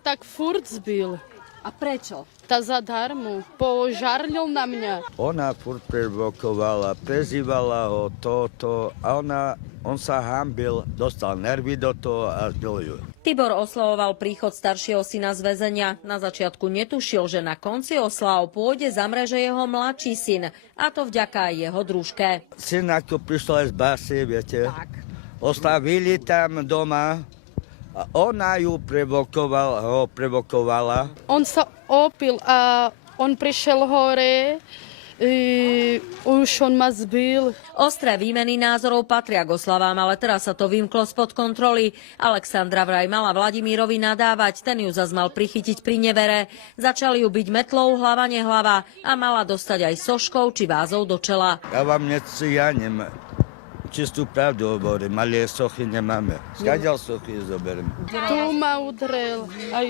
Tak furt zbil. A prečo? Tá zadarmo. Požarlil na mňa. Ona furt provokovala, prezývala ho toto a on sa hanbil, dostal nervy do toho a zbil ju. Tibor oslavoval príchod staršieho syna z väzenia. Na začiatku netušil, že na konci oslav pôjde za mreže jeho mladší syn. A to vďaka aj jeho družke. Syn, ako prišiel z basy, viete, Tak. ostavili tam doma a ona ju provokovala. On sa opil a on prišiel hore. Už on ma zbil. Ostré výmeny názorov patria k oslavám, ale teraz sa to vymklo spod kontroly. Alexandra vraj mala Vladimírovi nadávať, ten ju zas mal prichytiť pri nevere. Začali ju byť metlou hlava nehlava a mala dostať aj soškou či vázou do čela. Ja vám ja nemám. Čistú pravdu hovorím, ale sochy nemáme. Skáďal sochy zoberiem. Tu ma udrel. Aj